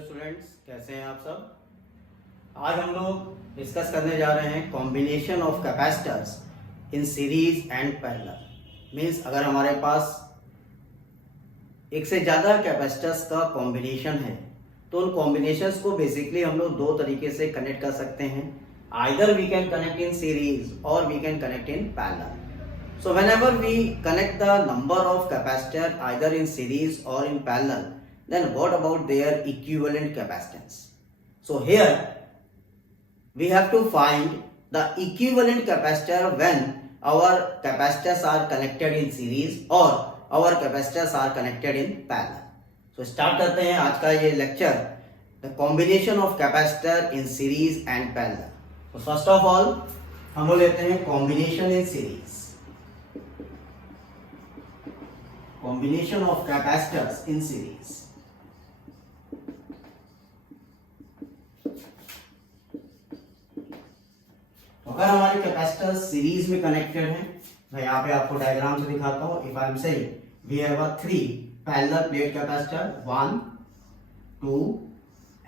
Students, कैसे हैं आप सब। आज हम लोग डिस्कस करने जा रहे हैं combination of capacitors in series and parallel. Means अगर हमारे पास एक से ज़्यादा कैपेसिटर्स का कॉम्बिनेशन है तो उन कॉम्बिनेशंस को बेसिकली हम लोग दो तरीके से कनेक्ट कर सकते हैं। Either we can connect in series और we can connect in parallel. So whenever we connect the number of capacitor either in series or in parallel, then what about their equivalent capacitance? So here we have to find the equivalent capacitor when our capacitors are connected in series or our capacitors are connected in parallel. So start करते हैं आज का ये lecture, the combination of capacitor in series and parallel. So first of all हम लोग लेते हैं combination in series. Combination of capacitors in series. तो अगर हमारे कैपेसिटर सीरीज में कनेक्टेड हैं, मैं यहाँ पे आपको डायग्राम से दिखाता हूँ। If I am saying we have a 3 parallel plate capacitor 1, 2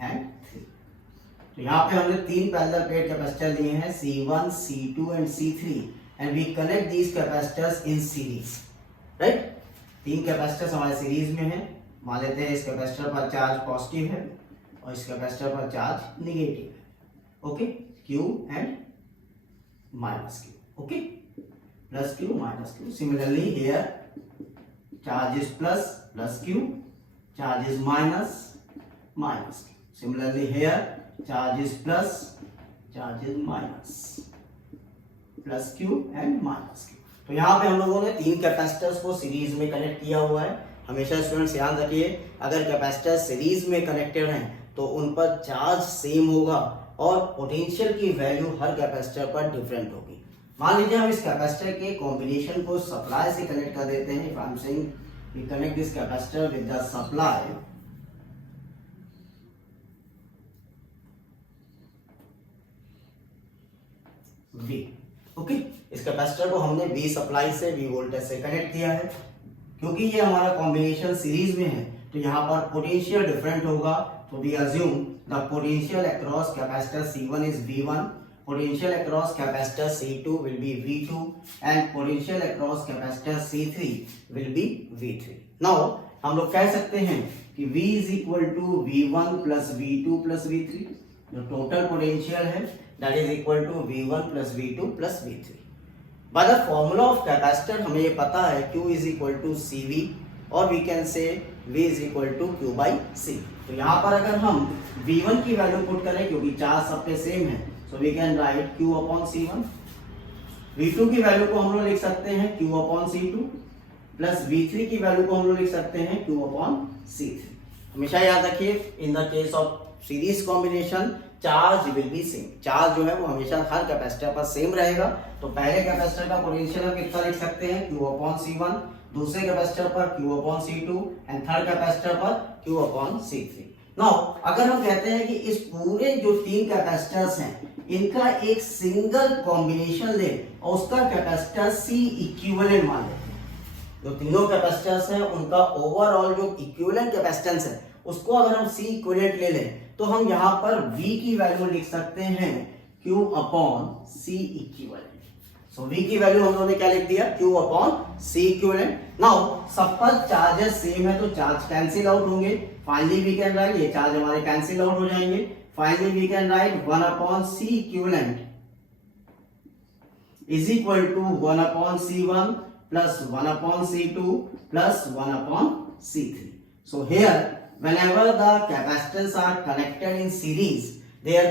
and 3। तो यहाँ पे हमने 3 पैरेलल प्लेट कैपेसिटर लिए हैं C1, C2 and C3 and we connect these capacitors in series. Right, 3 capacitors हमारे सीरीज में हैं। मान लेते हैं इस कैपेसिटर पर चार्ज पॉजिटिव है और इस कैपेसिटर पर चार्ज निगेटिव है। Okay, Q and minus Q। Okay, plus Q minus Q। Similarly here charge is plus plus Q, charge is minus minus Q। Similarly here charge is plus, charge is minus, plus Q and minus Q। तो यहाँ पे हम लोगों ने 3 capacitors को series में connect किया हुआ है। हमेशा स्टूडेंट्स ध्यान रखिए, अगर कैपेसिटर सीरीज में कनेक्टेड हैं तो उन पर चार्ज सेम होगा और पोटेंशियल की वैल्यू हर कैपेसिटर पर डिफरेंट होगी। मान लीजिए हम इस कैपेसिटर के कॉम्बिनेशन को सप्लाई से कनेक्ट कर देते हैं। If I am saying we connect this capacitor with the supply V। Okay, इस कैपेसिटर को हमने V सप्लाई से, V वोल्टेज से कनेक्ट किया है। क्योंकि ये हमारा कॉम्बिनेशन सीरीज में है तो यहाँ पर पोटेंशियल डिफरेंट होगा। तो we assume the potential across capacitor C1 is V1, potential across capacitor C2 will be V2 and potential across capacitor C3 will be V3। Now हम लोग कह सकते हैं कि V is equal to V1 plus V2 plus V3। जो total potential है that is equal to V1 plus V2 plus V3। By the formula of capacitor हमें ये पता है Q is equal to CV और we can say V is equal to Q by C। तो यहाँ पर अगर हम V1 की वैल्यू पुट करें, क्योंकि चार्ज सब पे सेम है, so we can write Q upon C1। V2 की वैल्यू को हम लोग लिख सकते हैं Q upon C2 plus V3 की वैल्यू को हम लोग लिख सकते हैं Q upon C3। हमेशा याद रखिए, in the case of series combination charge will be same. Charge जो है वो हमेशा हर कैपेसिटर पर सेम रहेगा। तो पहले कैपेसिटर का पोटेंशियल हम कितना लिख सकते हैं Q upon C1, दूसरे कैपेसिटर पर Q upon C2 and third capacitor पर Q upon C3। नाउ अगर हम कहते हैं कि इस पूरे जो 3 कैपेसिटर्स हैं इनका एक सिंगल कॉम्बिनेशन ले और उसका कैपेसिटर C इक्विवेलेंट मान लेते हैं। जो तीनों कैपेसिटर्स हैं उनका ओवरऑल जो इक्विवेलेंट कैपेसिटेंस है उसको अगर हम C इक्विवेलेंट ले लें तो हम यहाँ पर V की वैल्यू लिख सकते हैं Q upon C equivalent. So V की वैल्यू हम लोगों ने क्या लिख दिया, Q upon C equivalent. Now सब पर चार्जेस सेम है तो चार्ज कैंसिल आउट होंगे। फाइनली वी कैन राइट, ये चार्ज हमारे कैंसिल आउट हो जाएंगे। Finally we can write 1 upon C equivalent is equal to 1 upon C1 plus 1 upon C2 plus 1 upon C3। So here whenever the capacitors are connected in series, their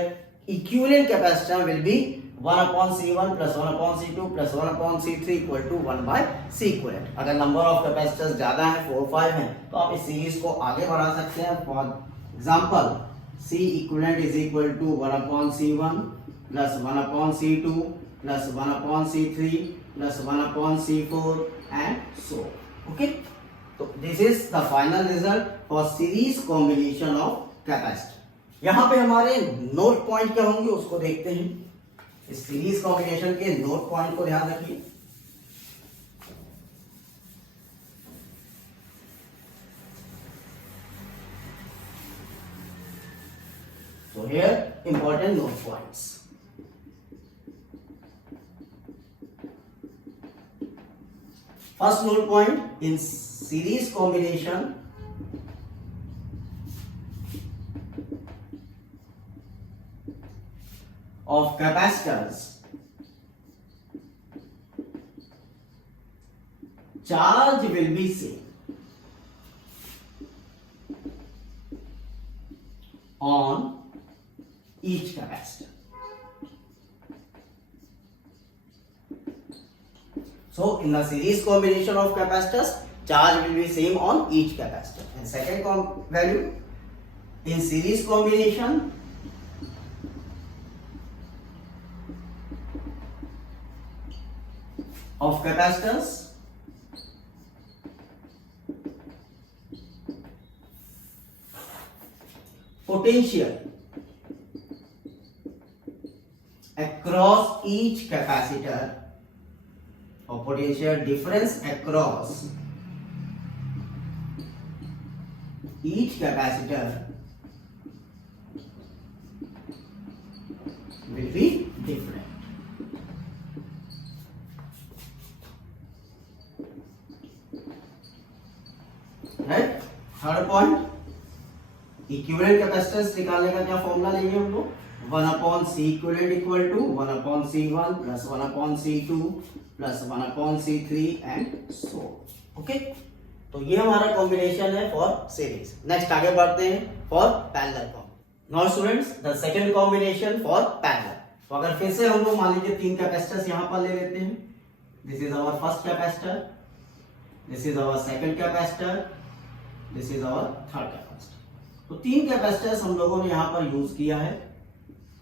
equivalent capacitor will be 1 upon C1 plus 1 upon C2 plus 1 upon C3 equal to 1 by C equivalent। अगर number of capacitors ज्यादा है, 4 5 हैं, तो आप इस series को आगे बढ़ा सकते हैं। For example, C equivalent is equal to 1 upon C1 plus 1 upon C2 plus 1 upon C3 plus 1 upon C4 and so on। Okay? तो this is the final result for series combination of capacitor. यहाँ पे हमारे note point क्या होंगे उसको देखते हैं। इस सीरीज कॉम्बिनेशन के नोट पॉइंट को ध्यान रखिए। So here important note points. First note point, in series combination of capacitors, charge will be same on each capacitor. So in the series combination of capacitors, charge will be same on each capacitor. And second value, in series combination of capacitors, potential across each capacitor or potential difference across each capacitor will be different. Right? Third point, equivalent capacitance निकालने का क्या formula लेंगे हम लोग, 1/C equivalent equal to 1/C1 plus 1/C2 plus 1/C3 and so. Okay, तो ये हमारा combination है फॉर सीरीज. नेक्स्ट आगे बढ़ते हैं for parallel. Now students, the second combination for parallel. तो अगर फिर से हम लोग मान लीजिए तीन कैपेसिटर्स यहां पर ले लेते हैं. This is our first capacitor, this is our second capacitor, this is our third capacitor. तो तीन कैपेसिटर्स हम लोगों ने यहां पर यूज किया है,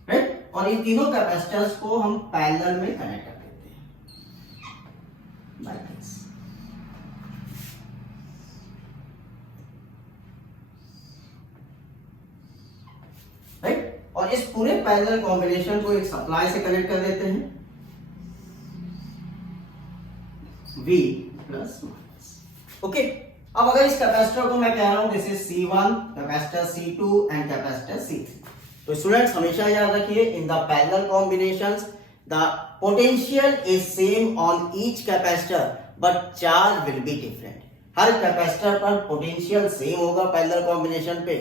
राइट. और इन तीनों कैपेसिटर्स को हम पैरेलल में कनेक्ट कर देते हैं लाइक दिस. राइट. और इस पूरे पैरेलल कॉम्बिनेशन को एक सप्लाई से कनेक्ट कर देते हैं, V प्लस माइनस. ओके, अब अगर इस कैपेसिटर को मैं कह रहा हूं this is C1, capacitor C2 and capacitor C3. तो स्टूडेंट्स हमेशा याद रखिए, in the parallel combinations the potential is same on each capacitor but charge will be different. Her capacitor पर पोटेंशियल सेम होगा पैरेलल कॉम्बिनेशन पे,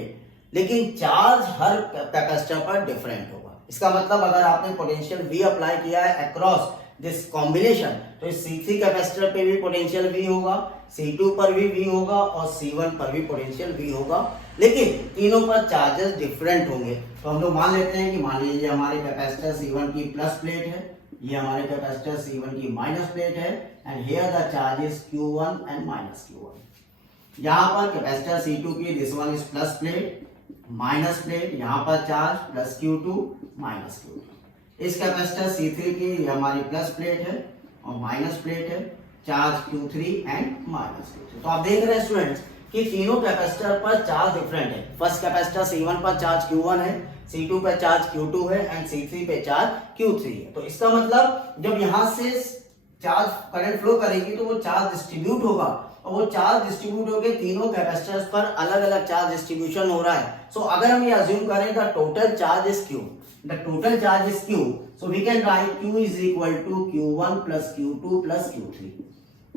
लेकिन charge हर capacitor पर different होगा. इसका मतलब अगर आपने पोटेंशियल V अप्लाई किया है अक्रॉस दिस कॉम्बिनेशन, तो इस C3 कैपेसिटर पे भी पोटेंशियल V होगा, C2 पर भी V होगा और C1 पर भी पोटेंशियल V होगा, लेकिन तीनों पर चार्जेस डिफरेंट होंगे. तो हम लोग मान लेते हैं कि मान लीजिए हमारे कैपेसिटर C1 की प्लस प्लेट है, ये हमारे कैपेसिटर C1 की माइनस प्लेट है, and here the charge is Q1 and minus Q1. यहाँ पर कैपेसिटर C2 की this one is plus plate, minus plate, यहाँ पर charge plus Q2 minus Q2. इस कैपेसिटर C3 की हमारी प्लस प्लेट है और माइनस प्लेट है, charge Q3 and minus Q3. तो आप देख रहे हैं स्टूडेंट्स कि तीनों कैपेसिटर पर चार्ज डिफरेंट है. फर्स्ट कैपेसिटर C1 पर चार्ज Q1 है, C2 पर चार्ज Q2 है एंड C3 पे चार्ज Q3 है. तो इसका मतलब जब यहां से चार्ज करंट फ्लो करेगी तो वो चार्ज डिस्ट्रीब्यूट होगा, और वो चार्ज डिस्ट्रीब्यूट होकर तीनों कैपेसिटर्स पर अलग अलग चार्ज डिस्ट्रीब्यूशन हो रहा है. सो अगर हम ये अज्यूम करें the total charge is Q, the total charge is Q, so we can write Q is equal to Q1 plus Q2 plus Q3,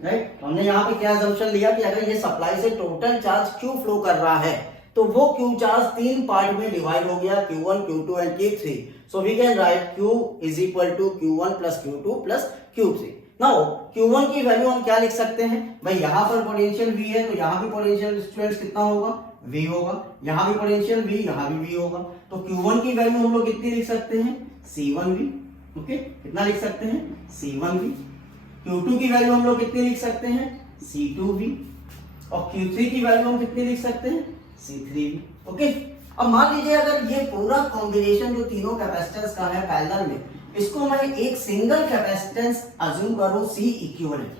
right? तो हमने यहाँ पे क्या assumption लिया कि अगर ये सप्लाई से टोटल चार्ज Q फ्लो कर रहा है तो वो Q चार्ज तीन पार्ट में डिवाइड हो गया, Q1, Q2 and Q3. So we can write Q is equal to Q1 plus Q2 plus Q3. Now Q1 की वैल्यू हम क्या लिख सकते हैं भाई, यहाँ पर पोटेंशियल V है तो यहाँ भी पोटेंशियल स्टूडेंट्स कितना होगा, V होगा. यहाँ भी पोटेंशियल V, यहाँ भी V होगा. तो Q1 की वैल्यू हम लोग कितनी लिख सकते हैं, C1V. ओके, कितना लिख सकते हैं, C1V. Q2 की वैल्यू हम लोग कितनी लिख सकते हैं, C2V. और Q3 की वैल्यू हम कितनी लिख सकते हैं, C3V. ओके, अब मान लीजिए अगर ये पूरा कॉम्बिनेशन जो तीनों कैपेसिटर्स का है पैरेलल में, इसको मैं एक सिंगल कैपेसिटेंस अज्यूम करूं C इक्विवेलेंट,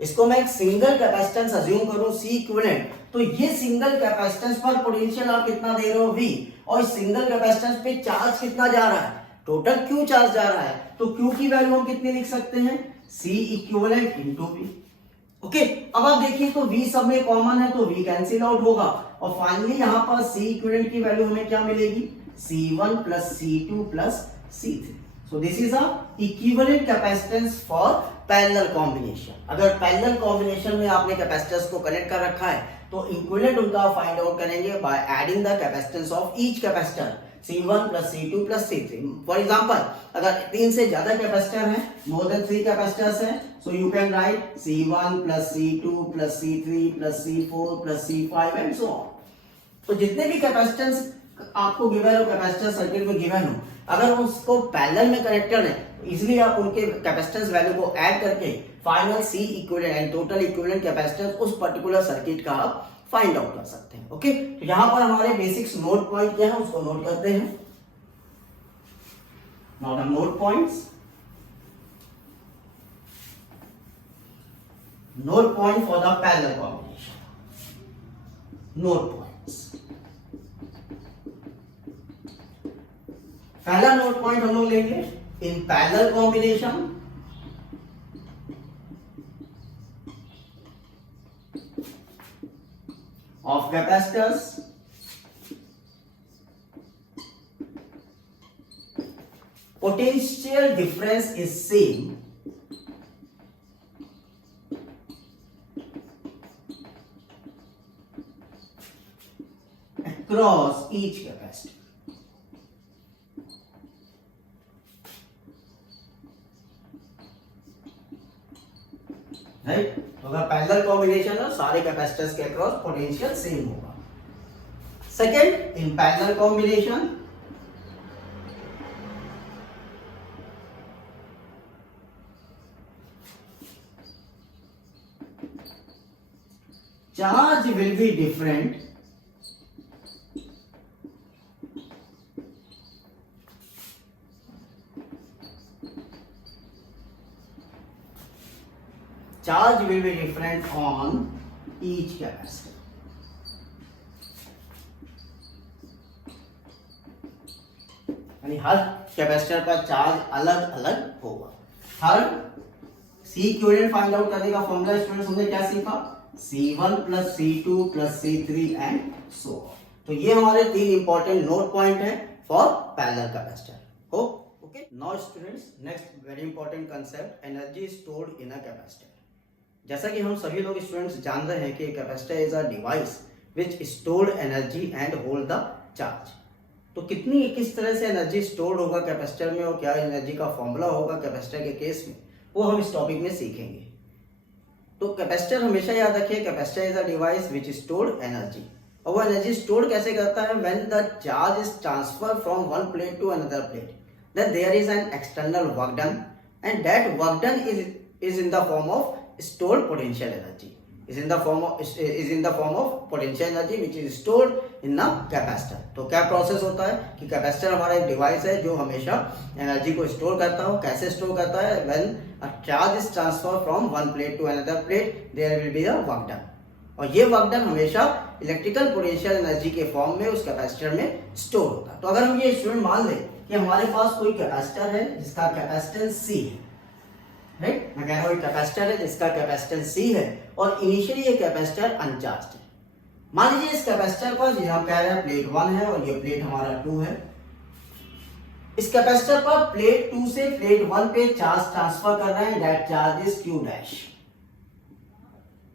इसको मैं एक सिंगल कैपेसिटेंस अज्यूम करूं C इक्विवेलेंट, तो ये सिंगल कैपेसिटेंस पर पोटेंशियल आप कितना दे रहे हो V, और इस सिंगल कैपेसिटेंस पे चार्ज कितना जा रहा है, टोटल Q चार्ज जा रहा है. तो Q की वैल्यू हम कितनी लिख सकते हैं, C equivalent into V. Okay, अब आप देखिए तो V सब में कॉमन है तो V कैंसिल आउट होगा, और फाइनली यहाँ पर C इक्विवेलेंट की वैल्यू हमें क्या मिलेगी, C1 plus C2 plus C3. So this is a equivalent capacitance for parallel combination. अगर parallel combination में आपने capacitors को connect कर रखा है तो equivalent उनका find out करेंगे by adding the capacitance of each capacitor C1 plus C2 plus C3. For example, अगर 3 से ज्यादा कैपेसिटर हैं, more than 3 कैपेसिटर्स हैं, so you can write C1 plus C2 plus C3 plus C4 plus C5 and so on. तो जितने भी capacitance आपको given हो, कैपेसिटर सर्किट में गिवन हो, अगर उसको पैरेलल में कनेक्टेड है तो इजीली आप उनके कैपेसिटेंस वैल्यू को ऐड करके final C equivalent and total equivalent capacitance उस पर्टिकुलर सर्किट का आप फाइंड आउट कर सकते हैं. ओके, तो यहां पर हमारे बेसिक्स नोट पॉइंट क्या है उसको नोट करते हैं. Now the note points. Note point for the parallel combination. Note points. पहला नोट पॉइंट हम लोग लेंगे in parallel combination of capacitors potential difference is same across each capacitor. Right, तो अगर पैरेलल कॉम्बिनेशन है सारे कैपेसिटर्स के अक्रॉस पोटेंशियल सेम होगा. Second, in parallel combination charge will be different charge will be different on each capacitor. यानी हर capacitor पर charge अलग अलग होगा. हर सी इक्विवेलेंट फाइंड आउट करने का फॉर्मूला स्टूडेंट्स हमने क्या सीखा? C1 plus C2 plus C3 and so on. तो ये हमारे 3 इंपॉर्टेंट नोट पॉइंट है for parallel capacitor. Okay, now students next very important concept, energy stored in a capacitor. जैसा कि हम सभी लोग स्टूडेंट्स जानते हैं कि capacitor is a device which stored energy and hold the charge. तो किस तरह से एनर्जी स्टोर्ड होगा कैपेसिटर में और क्या एनर्जी का फॉर्मूला होगा कैपेसिटर के केस में, वो हम इस टॉपिक में सीखेंगे. तो कैपेसिटर हमेशा याद रखिए, capacitor is a device which stored energy. और वो एनर्जी स्टोर कैसे करता है? When the charge is transfer from one plate to another plate, then there is an external work done and that work done is in the form of stored potential energy, is in the form of potential energy which is stored in a capacitor. तो क्या process होता है कि capacitor हमारा एक device है जो हमेशा एनर्जी को स्टोर करता हो. कैसे स्टोर करता है? When a charge is transfer from one plate to another plate there will be a work done, और ये वर्क डन हमेशा इलेक्ट्रिकल पोटेंशियल एनर्जी के फॉर्म में उस कैपेसिटर में स्टोर होता है. तो अगर हम ये स्टूडेंट मान लें कि हमारे पास कोई कैपेसिटर है जिसका कैपेसिटेंस C है, राइट, मैं कह रहा हूं कैपेसिटर है जिसका कैपेसिटेंस C है और इनिशियली ये कैपेसिटर अनचार्ज्ड है. मान लीजिए इस कैपेसिटर पर ये हम कह रहे हैं प्लेट 1 है और ये प्लेट हमारा 2 है. इस कैपेसिटर पर प्लेट 2 से प्लेट 1 पे चार्ज ट्रांसफर कर रहे हैं, that charge is Q dash.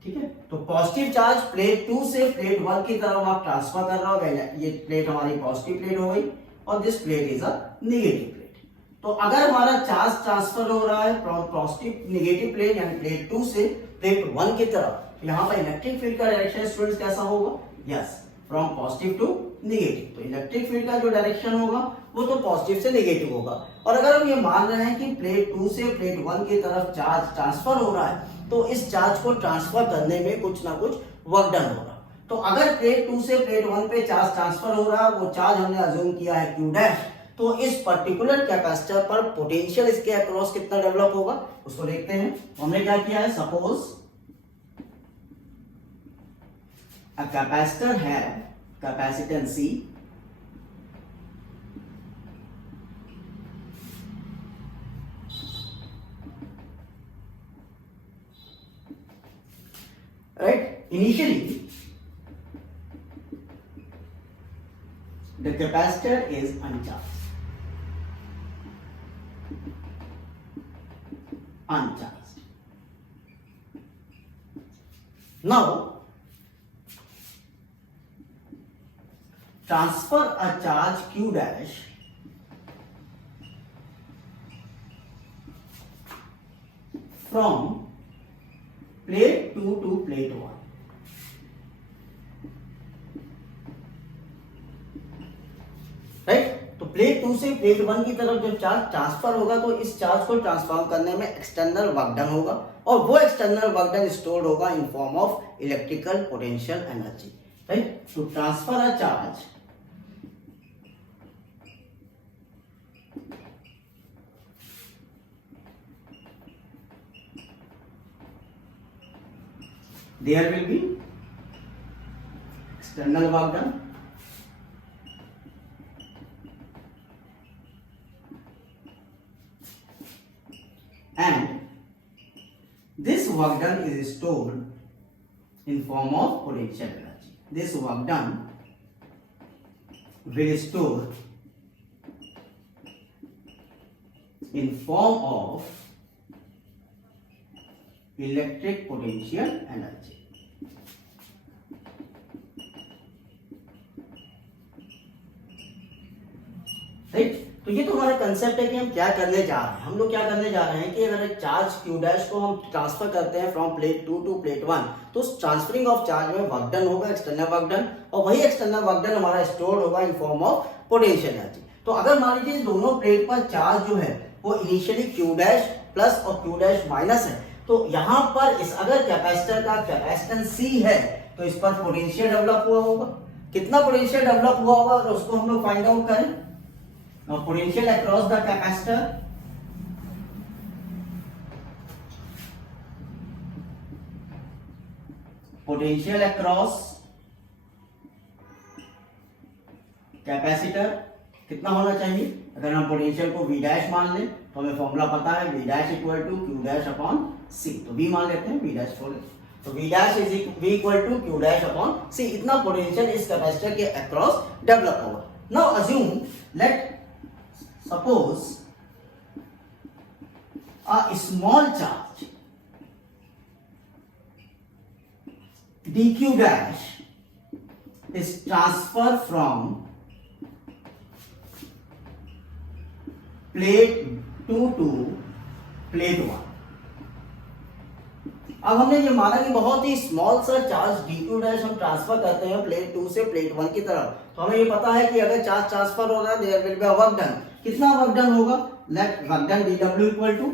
ठीक है, तो पॉजिटिव चार्ज प्लेट 2 से प्लेट 1 की तरफ आप ट्रांसफर कर रहे हो. ये प्लेट हमारी पॉजिटिव प्लेट हो गई और this plate is a negative plate. तो अगर हमारा चार्ज ट्रांसफर हो रहा है फ्रॉम पॉजिटिव नेगेटिव प्लेट यानी प्लेट 2 से प्लेट 1 की तरफ, तो यहाँ पर इलेक्ट्रिक फील्ड का डायरेक्शन स्टूडेंट्स कैसा होगा? Yes, from positive to negative. तो इलेक्ट्रिक फील्ड का जो डायरेक्शन होगा वो तो पॉजिटिव से नेगेटिव होगा. और अगर हम ये मान रहे हैं कि प्लेट 2 से प्लेट 1 की तरफ चार्ज ट्रांसफर हो रहा है तो इस चार्ज को ट्रांसफर करने में कुछ ना कुछ वर्क डन होगा. तो अगर प्लेट 2 से प्लेट 1 पे चार्ज ट्रांसफर हो रहा है, वो चार्ज हमने अज्यूम किया है Q डैश, तो इस पर्टिकुलर कैपेसिटर पर पोटेंशियल इसके अक्रॉस कितना डेवलप होगा उसको देखते हैं. हमने क्या किया है? सपोज अ कैपेसिटर है capacitance C, right? Initially the capacitor is uncharged. Now transfer a charge q dash from plate 2 to plate 1. Right, तो प्लेट 2 से प्लेट 1 की तरफ जब चार्ज ट्रांसफर होगा तो इस चार्ज को ट्रांसफॉर्म करने में एक्सटर्नल वर्क डन होगा और वो एक्सटर्नल वर्क डन स्टोर्ड होगा in form of electrical potential energy. Right, तो transfer a charge there will be external work done and this work done is stored in form of potential energy. This work done will store in form of electric potential energy. Right, तो ये तो हमारा concept है कि हम क्या करने जा रहे हैं. हम लोग क्या करने जा रहे हैं कि अगर एक चार्ज q डैश को हम ट्रांसफर करते हैं फ्रॉम प्लेट 2 टू प्लेट 1 तो उस ट्रांसफरिंग ऑफ चार्ज में वर्क डन होगा, एक्सटर्नल वर्क डन, और वही एक्सटर्नल वर्क डन हमारा स्टोर्ड होगा in form of potential energy. तो अगर मान लीजिए दोनों प्लेट पर चार्ज जो है वो इनिशियली q डैश प्लस और q डैश माइनस है, तो यहां पर इस अगर कैपेसिटर का कैपेसिटेंस C है तो इस पर पोटेंशियल डेवलप हुआ होगा. कितना पोटेंशियल डेवलप हुआ होगा तो उसको हम लोग फाइंड आउट करें. Now potential across the capacitor, potential across capacitor कितना होना चाहिए. अगर हम पोटेंशियल को V डैश मान लें तो हमें फॉर्मूला पता है V dash equal to Q dash upon C. तो V मान लेते हैं, V डैश छोड़ देते हैं, तो V dash is V equal to Q dash upon C. इतना पोटेंशियल इस कैपेसिटर के अक्रॉस डेवलप होगा. Now assume let suppose a small charge dq dash is transferred from plate 2 to plate 1. अब हमने ये माना कि बहुत ही स्मॉल सा चार्ज dq डैश हम ट्रांसफर करते हैं प्लेट 2 से प्लेट 1 की तरफ, तो हमें ये पता है कि अगर चार्ज ट्रांसफर हो रहा है there will be a work done. कितना वर्क डन होगा. Let work done dw equal to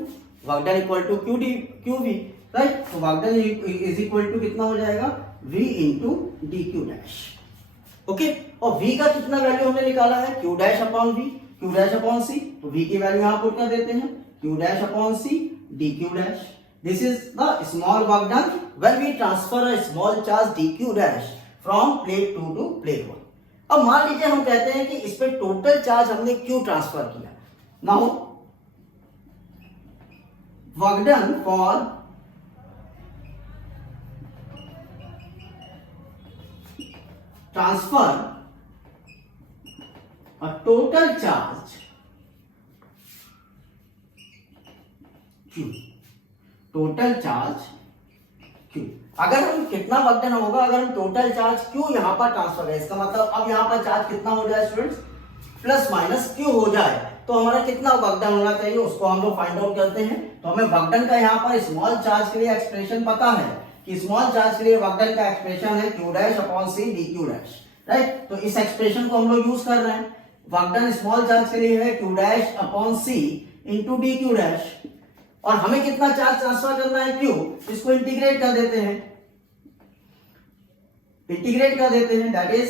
work done equal to qv. Right, तो work done is equal to कितना हो जाएगा v into dq dash. Okay, और v का कितना value हमने निकाला है q dash upon v, q dash upon c. तो v की वैल्यू यहां पुट कर देते हैं q dash upon c dq dash. This is the small work done when we transfer a small charge dq dash from plate 2 to plate 1. अब मान लीजिए हम कहते हैं कि इस पे टोटल चार्ज हमने q ट्रांसफर किया. Now work done for transfer a total charge q. Total charge Q. अगर हम कितना वर्क डन होगा अगर हम टोटल चार्ज Q यहां पर ट्रांसफर है, इसका मतलब अब यहां पर चार्ज कितना हो जाए स्टूडेंट्स प्लस माइनस Q हो जाए, तो हमारा कितना वर्क डन होना चाहिए उसको हम लोग फाइंड आउट करते हैं. तो हमें वर्क डन का यहां पर स्मॉल चार्ज के लिए एक्सप्रेशन पता है कि स्मॉल चार्ज के लिए वर्क डन का एक्सप्रेशन है Q dash upon C dQ dash. Right, तो इस एक्सप्रेशन को हम लोग यूज कर रहे हैं. वर्क डन स्मॉल चार्ज के लिए है Q dash upon C into dQ dash, और हमें कितना चार्ज ट्रांसफर करना है Q, इसको इंटीग्रेट कर देते हैं. इंटीग्रेट कर देते हैं that is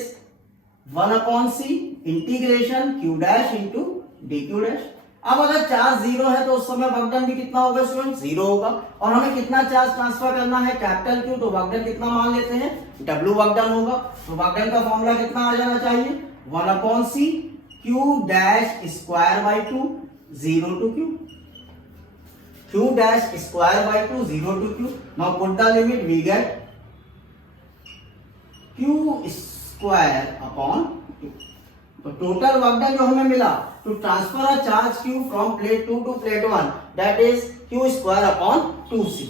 1 upon C integration Q dash into dQ dash. अब अगर चार्ज जीरो है तो उस समय वर्क डन भी कितना होगा स्टूडेंट जीरो होगा, और हमें कितना चार्ज ट्रांसफर करना है कैपिटल Q, तो वर्क डन कितना मान लेते हैं W वर्क डन होगा. तो वर्क डन का फॉर्मूला कितना आ जाना चाहिए 1 upon C Q dash square by 2 0 to Q. Q dash square by 2 0 to Q. Now put the limit, we get Q square upon 2. तो टोटल वर्क डन जो हमें मिला to transfer a charge q from plate 2 to plate 1 that is q square upon 2c,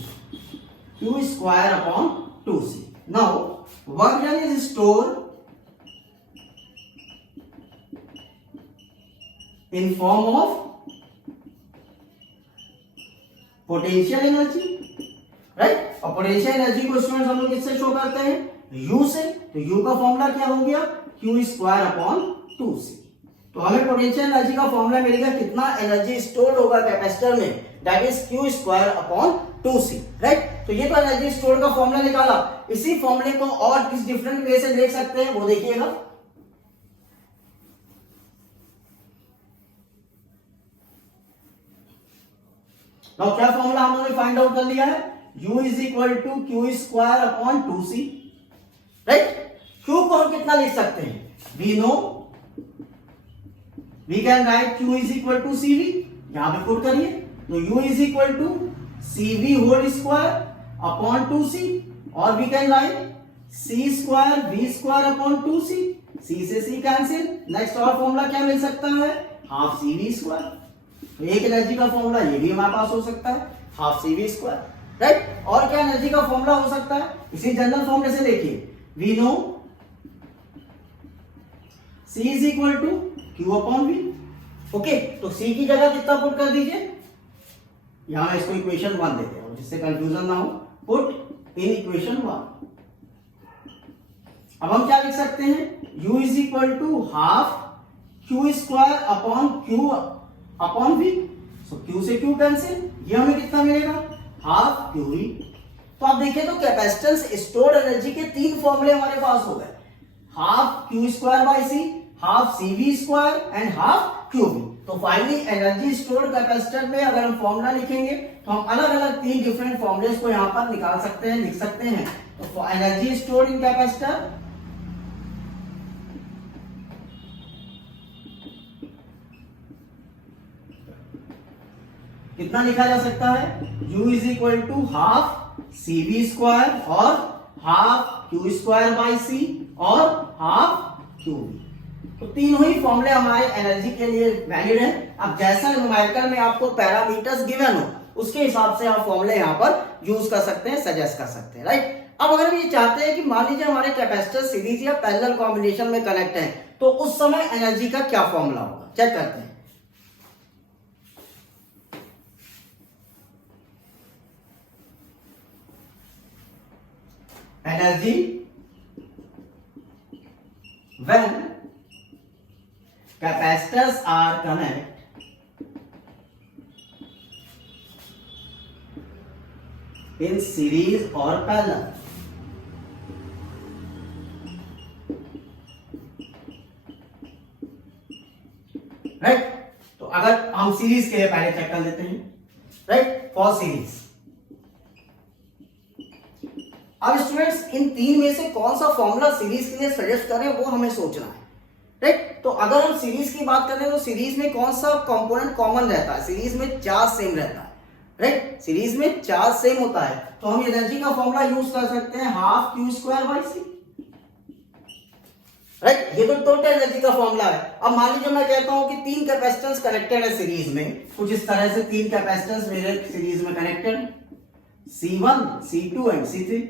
q square upon 2c. Now work done is store in form of potential energy, right. और potential energy को students हम लोग किससे show करते हैं? U से. तो U का फॉर्मूला क्या हो गया? Q square upon 2c. तो हमें पोटेंशियल एनर्जी का फॉर्मूला मिलेगा कितना एनर्जी स्टोर होगा कैपेसिटर में, that is Q square upon 2c, right. तो ये तो एनर्जी स्टोर का फॉर्मूला निकाला. इसी फॉर्मूले को और किस डिफरेंट वे से देख सकते हैं वो देखिएगा. तो क्या फॉर्मूला हम लोगों ने फाइंड आउट कर लिया है? U is equal to Q square upon 2c, right. Q को हम कितना लिख सकते हैं? We know we can write Q is equal to CV. यहां पे पुट करिए तो U is equal to CV whole square upon 2c, और we can write C square V square upon 2c. C से C कैंसिल. नेक्स्ट और formula क्या मिल सकता है? Half CV square. तो एक एनर्जी का फॉर्मूला ये भी हमारे पास हो सकता है, हाफ CV स्क्वायर, राइट. और क्या एनर्जी का फॉर्मूला हो सकता है? इसी जनरल फॉर्मूले से देखिए. We know C is equal to Q upon V. Okay, तो C की जगह कितना पुट कर दीजिए? यहां इसको इक्वेशन 1 देते हैं जिससे कंफ्यूजन ना हो. Put in equation 1. अब हम क्या लिख सकते हैं? U is equal to half Q square upon Q upon V. So Q से Q कैंसिल. ये हमें कितना मिलेगा? Half QV. तो आप देखिए तो कैपेसिटेंस स्टोर्ड एनर्जी के 3 फॉर्मूले हमारे पास हो गए. Half Q square by C, half CV square and half QV. तो फाइनली एनर्जी स्टोर्ड कैपेसिटर में अगर हम फॉर्मूला लिखेंगे तो हम अलग अलग 3 डिफरेंट फॉर्मूलेस को यहां पर निकाल सकते हैं, लिख सकते हैं. तो एनर्जी स्टोर्ड इन कैपेसिटर कितना लिखा जा सकता है? U is equal to half CV square और half Q square by C और हाफ QV. तो तीनों ही फॉर्मूले हमारे एनर्जी के लिए वैलिड है. अब जैसा न्यूमेरिकल में आपको पैरामीटर्स गिवन हो उसके हिसाब से आप फॉर्मूले यहां पर यूज कर सकते हैं, सजेस्ट कर सकते हैं, राइट. अब अगर हम ये चाहते हैं कि मान लीजिए हमारे कैपेसिटर सीरीज या पैरेलल कॉम्बिनेशन में कनेक्ट है तो उस समय एनर्जी का क्या फॉर्मूला होगा, चेक करते हैं. Energy when capacitors are connected in series or parallel. Right. तो अगर हम सीरीज के लिए पहले चेक कर लेते हैं, राइट, फॉर सीरीज. अब स्टूडेंट्स इन 3 में से कौन सा फॉर्मूला सीरीज के लिए सजेस्ट करें वो हमें सोचना है, राइट. तो अगर हम सीरीज की बात करें तो सीरीज में कौन सा कंपोनेंट कॉमन रहता है? सीरीज में चार्ज सेम रहता है, राइट. सीरीज में चार्ज सेम होता है तो हम एनर्जी का फॉर्मूला यूज कर सकते हैं half Q square by C, right. ये तो टोटल एनर्जी का फॉर्मूला है. अब मान लीजिए मैं कहता हूं कि 3 कैपेसिटेंस कनेक्टेड है सीरीज में, कुछ इस तरह से 3 कैपेसिटेंस मेरे सीरीज में connected C1, C2 and C3.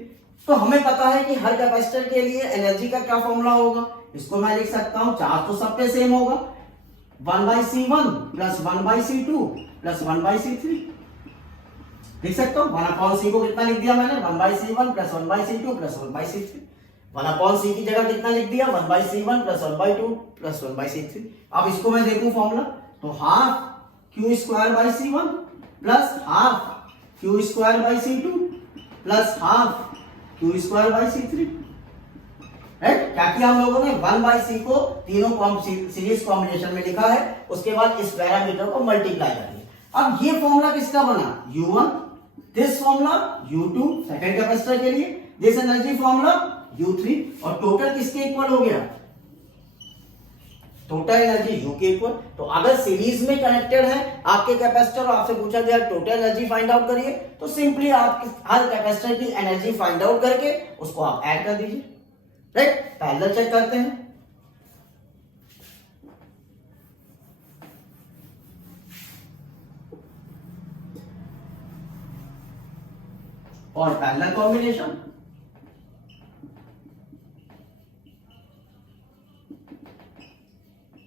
तो हमें पता है कि हर कैपेसिटर के लिए एनर्जी का क्या फॉर्मूला होगा. इसको मैं लिख सकता हूं, चार्ज तो सब पे सेम होगा, 1/C1 plus 1/C2 plus 1/C3. लिख सकता हूं 1/C को कितना लिख दिया मैंने? 1/C1 plus 1/C2 plus 1/C3. 1/C की जगह कितना लिख दिया? 1/C1 plus 1/2 plus 1/C3. अब इसको मैं देखूं फॉर्मूला तो half Q square by C1 plus half Q square by C2 plus half Q square by C3, right. क्या किया हम लोगों ने? 1/C को तीनों सीरीज कॉम्बिनेशन में लिखा है, उसके बाद इस पैरामीटर को मल्टीप्लाई कर दिया. अब ये फॉर्मूला किसका बना? U1, this formula U2 second capacitor के लिए, दिस एनर्जी फॉर्मूला U3, और टोटल किसके इक्वल हो गया? टोटल एनर्जी U के इक्वल. तो अगर सीरीज में कनेक्टेड है आपके कैपेसिटर और आपसे पूछा गया टोटल एनर्जी फाइंड आउट करिए तो सिंपली आप हर कैपेसिटर की एनर्जी फाइंड आउट करके उसको आप ऐड कर दीजिए, राइट. पैरेलल चेक करते हैं. और parallel combination.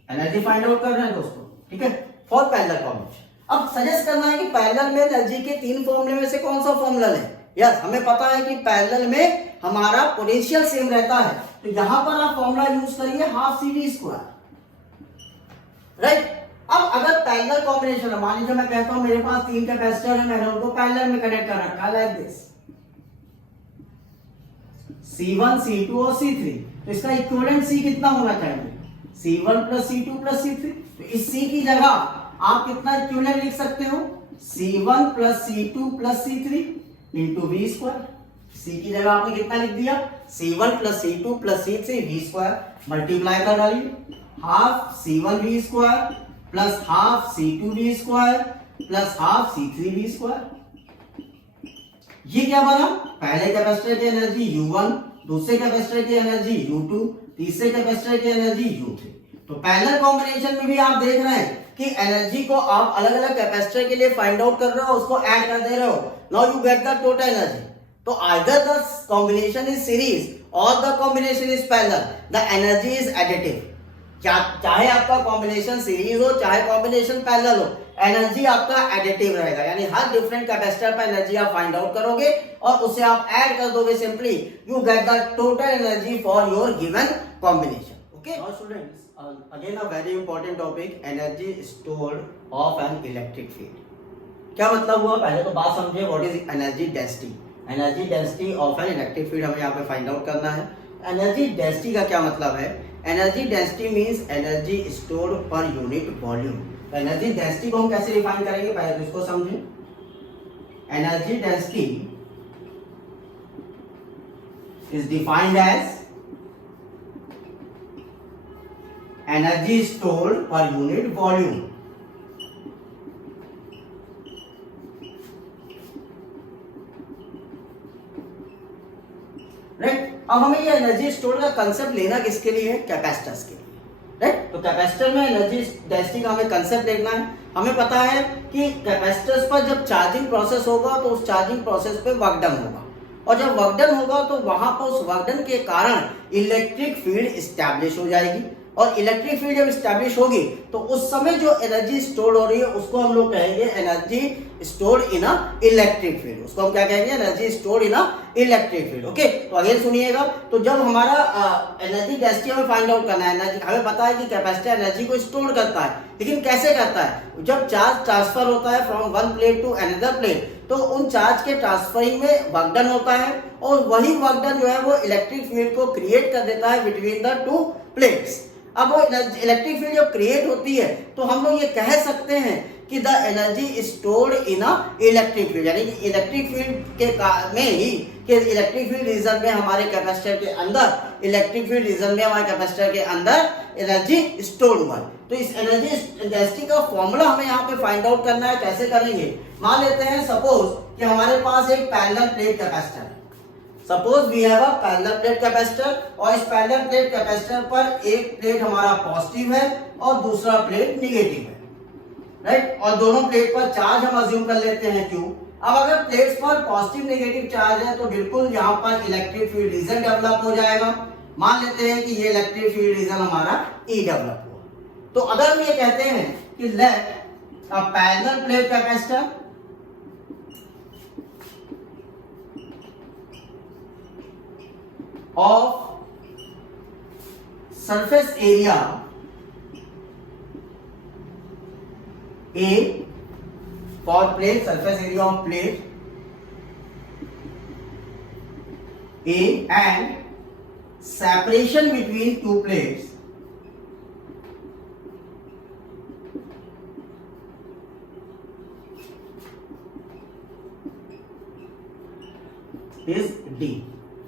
Energy find out कर रहे हैं दोस्तों, ठीक है, फॉर पैरेलल कॉम्बिनेशन। अब सजेस्ट करना है कि पैरेलल में एनर्जी के 3 फॉर्मूले में से कौन सा फॉर्मूला लें। यस, हमें पता है कि पैरेलल में हमारा पोटेंशियल सेम रहता है, तो यहां पर आप फॉर्मूला यूज करिए हाफ CV², राइट। अब अगर पैरेलल कॉम्बिनेशन है, मान लीजिए मैं कहता हूं मेरे पास 3 कैपेसिटर है, मैंने उनको पैरेलल में कनेक्ट कर रखा है लाइक दिस, C1 C2 और C3, तो इसका इक्विवेलेंट C कितना होना चाहिए, C1 plus C2 plus C3। तो इस C की जगह आप कितना इक्विवेलेंट लिख सकते हो, C1 plus C2 plus C3 into V²। C की जगह आपने कितना लिख दिया, C1 plus C2 plus C3 V² multiply कर डालिए, half C1 V² plus half C2 V² plus half C3 V²। ये क्या बना, पहले कैपेसिटर की एनर्जी U1, दूसरे कैपेसिटर की एनर्जी U2, तीसरे कैपेसिटर की एनर्जी U3। तो पैरेलल कॉम्बिनेशन में भी आप देख रहे हैं कि एनर्जी को आप अलग अलग कैपेसिटर के लिए फाइंड आउट कर रहे हो, उसको ऐड कर दे रहे हो, now you get the total energy. तो either the combination is series और the combination is parallel, the energy is additive. चाहे आपका कॉम्बिनेशन सीरीज हो चाहे कॉम्बिनेशन पैरेलल हो, एनर्जी आपका एडिटिव रहेगा, यानी हर डिफरेंट कैपेसिटर पर एनर्जी आप फाइंड आउट करोगे और उसे आप ऐड कर दोगे, simply you get the total energy for your given combination. Okay, now students, again a very important topic, energy stored of an electric field. क्या मतलब हुआ, पहले तो बात समझिए, what is energy density. Energy density of an electric field हमें यहाँ पे फाइंड आउट करना है। एनर्जी डेंसिटी का क्या मतलब है, energy density means energy stored per unit volume. Energy density को हम कैसे डिफाइन करेंगे, पहले तो इसको समझें। Energy density is defined as energy stored per unit volume. Right, अब हमें ये एनर्जी स्टोर का कंसेप्ट लेना किसके लिए है, कैपेसिटर्स के लिए, राइट। तो कैपेसिटर में एनर्जी डेंसिटी का हमें कंसेप्ट देखना है। हमें पता है कि कैपेसिटर्स पर जब चार्जिंग प्रोसेस होगा तो उस चार्जिंग प्रोसेस पे वर्क डन होगा, और जब वर्क डन होगा तो वहां पर उस वर्क डन के कारण इलेक्ट्रिक फील्ड इस्टेब्लिश हो जाएगी, और इलेक्ट्रिक फील्ड जब इस्टेब्लिश होगी तो उस समय जो एनर्जी स्टोर हो रही है उसको हम लोग कहेंगे energy stored in a electric field. उसको हम क्या कहेंगे, energy stored in a electric field. Okay, तो अगेन सुनिएगा, तो जब हमारा एनर्जी डेंसिटी हमें फाइंड आउट करना है, एनर्जी हमें पता है कि कैपेसिटर एनर्जी को स्टोर करता है, लेकिन कैसे करता है, जब चार्ज ट्रांसफर होता है from one plate to another plate, तो उन चार्ज के ट्रांसफरिंग में वर्क डन होता है, और वही वर्क डन जो है वो इलेक्ट्रिक फील्ड को क्रिएट कर देता है बिटवीन द टू प्लेट्स। अब वो इलेक्ट्रिक फील्ड जब क्रिएट होती है तो हम लोग ये कह सकते हैं कि the energy stored in a electric field, यानी कि इलेक्ट्रिक फील्ड के में ही कि इलेक्ट्रिक फील्ड रीजन में हमारे कैपेसिटर के अंदर, इलेक्ट्रिक फील्ड रीजन में हमारे कैपेसिटर के अंदर एनर्जी स्टोर हुआ। तो इस एनर्जी डेंसिटी का फॉर्मूला हमें यहाँ पे फाइंड आउट करना है। कैसे करेंगे, मान लेते हैं सपोज कि हमारे पास एक पैरेलल प्लेट कैपेसिटर है। Suppose we have a parallel plate capacitor, और इस पैरेलल प्लेट कैपेसिटर पर एक प्लेट हमारा पॉजिटिव है और दूसरा प्लेट निगेटिव है, राइट, और दोनों प्लेट पर चार्ज हम अज्यूम कर लेते हैं Q। अब अगर प्लेट्स पर पॉजिटिव नेगेटिव चार्ज है तो बिल्कुल यहाँ पर इलेक्ट्रिक फील्ड रीजन डेवलप हो जाएगा। मान लेते हैं कि ये इलेक्ट्रिक फील्ड रीजन हमारा E डेवलप हुआ। तो अगर हम ये कहते हैं कि let a parallel plate capacitor of surface area A for plate, surface area of plate A and separation between two plates is D,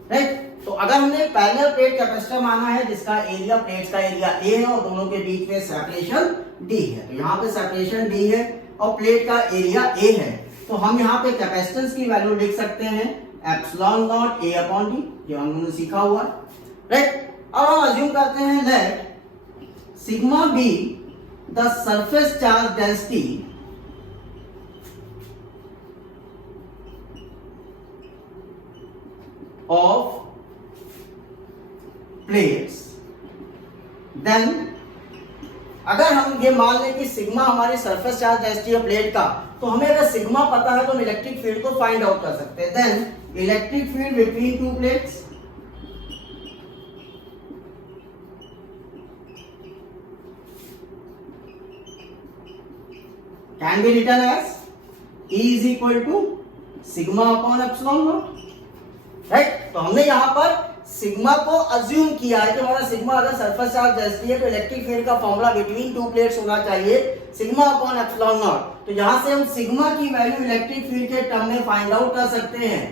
right? तो अगर हमने पैरेलल प्लेट कैपेसिटर माना है जिसका एरिया, प्लेट्स का एरिया A है और दोनों के बीच में सेपरेशन D है, तो यहाँ पे सेपरेशन D है और प्लेट का एरिया A है, तो हम यहाँ पे कैपेसिटेंस की वैल्यू लिख सकते हैं epsilon not A upon D, जो हमने सीखा हुआ, राइट। अब हम अज्यूम करते हैं let sigma B the surface charge density of plates, then अगर हम ये मान लें कि सिग्मा हमारी सरफेस चार्ज डेंसिटी है प्लेट का, तो हमें अगर सिग्मा पता है तो हम इलेक्ट्रिक फील्ड को फाइंड आउट कर सकते हैं। Then electric field between two plates can be written as E is equal to sigma upon epsilon naught, right. तो हमने यहां पर सिग्मा को अज्यूम किया है कि हमारा सिग्मा अगर सरफेस चार्ज डेंसिटी है तो इलेक्ट्रिक फील्ड का फॉर्मूला बिटवीन टू प्लेट्स होना चाहिए सिग्मा अपॉन एप्सिलॉन नॉट। तो यहां से हम सिग्मा की वैल्यू इलेक्ट्रिक फील्ड के टर्म में फाइंड आउट कर सकते हैं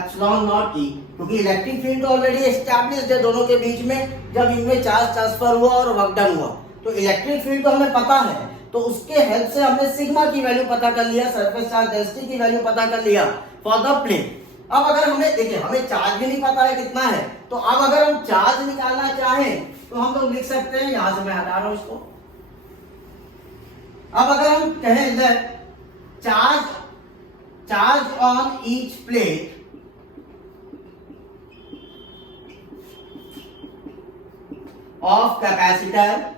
एप्सिलॉन नॉट ई, क्योंकि इलेक्ट्रिक फील्ड ऑलरेडी एस्टैब्लिश्ड है दोनों के बीच में जब इनमें चार्ज ट्रांसफर हुआ और वर्क डन हुआ। तो इलेक्ट्रिक फील्ड तो हमें पता है, तो उसके हेल्प से हमने सिग्मा की वैल्यू पता कर लिया, सरफेस चार्ज डेंसिटी की वैल्यू पता कर लिया फॉर द प्लेन। अब अगर हमें देखिए हमें चार्ज भी नहीं पता है कितना है, तो अब अगर हम चार्ज निकालना चाहें तो हम लोग लिख सकते हैं, यहां से मैं हटा रहा हूं इसको। अब अगर हम कहें that charge on each plate of capacitor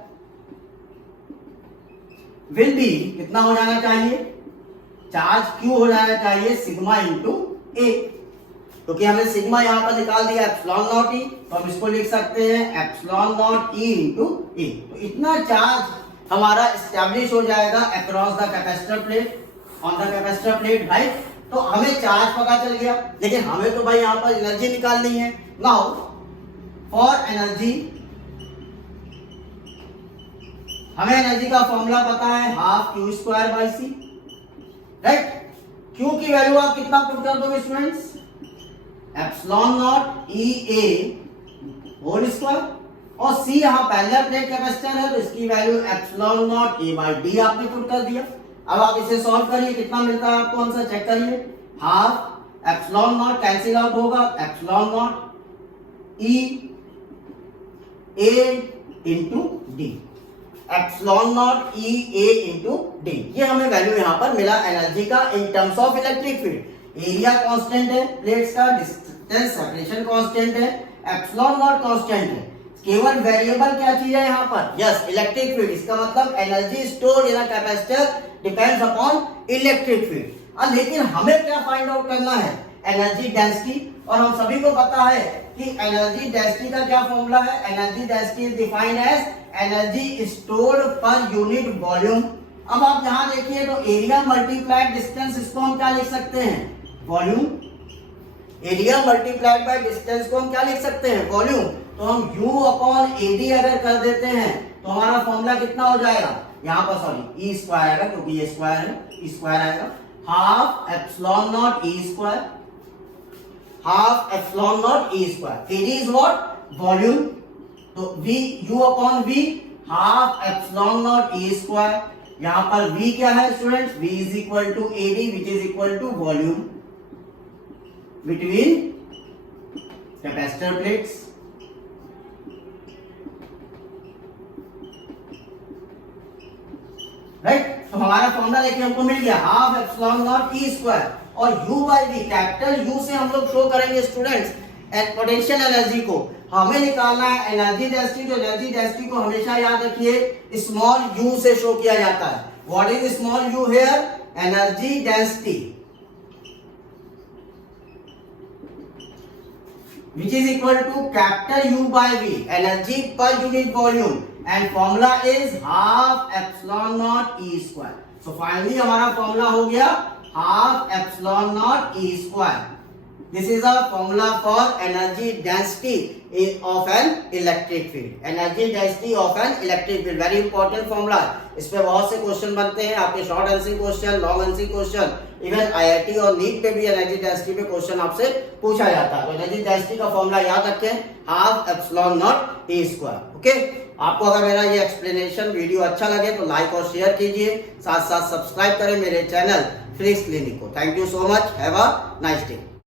will be, कितना हो जाना चाहिए, चार्ज क्यू हो जाना चाहिए सिग्मा इंटू ए, क्योंकि हमने सिग्मा यहां पर निकाल दिया एप्सिलॉन नॉट ई, तो हम इसको लिख सकते हैं एप्सिलॉन नॉट ई इंटू ए। तो इतना चार्ज हमारा एस्टैब्लिश हो जाएगा across the capacitor plate, on the capacitor plate, right. तो हमें चार्ज पता चल गया, लेकिन हमें तो भाई यहां पर एनर्जी निकालनी है। नाउ फॉर एनर्जी, हमें एनर्जी का फॉर्मूला पता है half Q square by C, right. Q की वैल्यू आप कितना पुट कर दोगे students, epsilon not E A whole square, और सी यहाँ पहला प्लेट कैपेसिटर है तो इसकी value epsilon naught A by D आपने पुट कर दिया। अब आप इसे सॉल्व करिए, कितना मिलता है आपको आंसर, चेक करिए। Half epsilon nought cancel out होगा, epsilon not E A into D, epsilon not E A into D, ये हमें वैल्यू यहां पर मिला एनर्जी का in terms of electric field. Area constant है प्लेट्स का, डिस्टेंस सेपरेशन कांस्टेंट है, एप्सिलॉन नॉट कांस्टेंट है, केवल वेरिएबल क्या चीज है यहां पर, यस इलेक्ट्रिक फील्ड। इसका मतलब energy stored in a capacitor depends upon electric field. लेकिन हमें क्या फाइंड आउट करना है, एनर्जी डेंसिटी, और हम सभी को पता है कि एनर्जी डेंसिटी का क्या फॉर्मूला है, energy density is defined as energy stored per unit volume. अब आप यहां देखिए तो एरिया मल्टीप्लाइड डिस्टेंस, इसको हम क्या लिख सकते हैं, volume. Area multiplied by distance को हम क्या लिख सकते हैं, वॉल्यूम। तो हम U अपॉन AD अगर कर देते हैं तो हमारा फॉर्मूला कितना हो जाएगा, यहाँ पर सॉरी E स्क्वायर आएगा, क्योंकि ये स्क्वायर है, E स्क्वायर आएगा, half epsilon naught E square, half epsilon naught E square. AD is what, volume, तो V U upon V half epsilon naught E square. यहाँ पर V क्या है students, V is equal to AD which is equal to volume between capacitor plates. Right, तो हमारा formula देखिए हमको मिल गया half epsilon naught E square, और U by V, capital U से हम लोग शो करेंगे स्टूडेंट्स पोटेंशियल एनर्जी को। हमें निकालना है एनर्जी डेंसिटी, तो एनर्जी डेंसिटी को हमेशा याद रखिए स्मॉल u से शो किया जाता है। What is small u here, energy density which is equal to capital U by V, energy per unit volume, and formula is half epsilon naught E square. So finally हमारा formula हो गया half epsilon naught E square. This is a formula for energy density of an electric field. Energy density of an electric field, very important formula. इस पे बहुत से question बनते हैं, आपके short answering question, long answering question, even IIT और NEET पे भी एनर्जी डेंसिटी पे क्वेश्चन आपसे पूछा जाता है। तो एनर्जी डेंसिटी का फॉर्मूला याद रखें, half epsilon naught E square. Okay, आपको अगर मेरा ये एक्सप्लेनेशन वीडियो अच्छा लगे तो लाइक और शेयर कीजिए, साथ साथ सब्सक्राइब करें मेरे चैनल फिजिक्स क्लिनिक को। Thank you so much, have a nice day.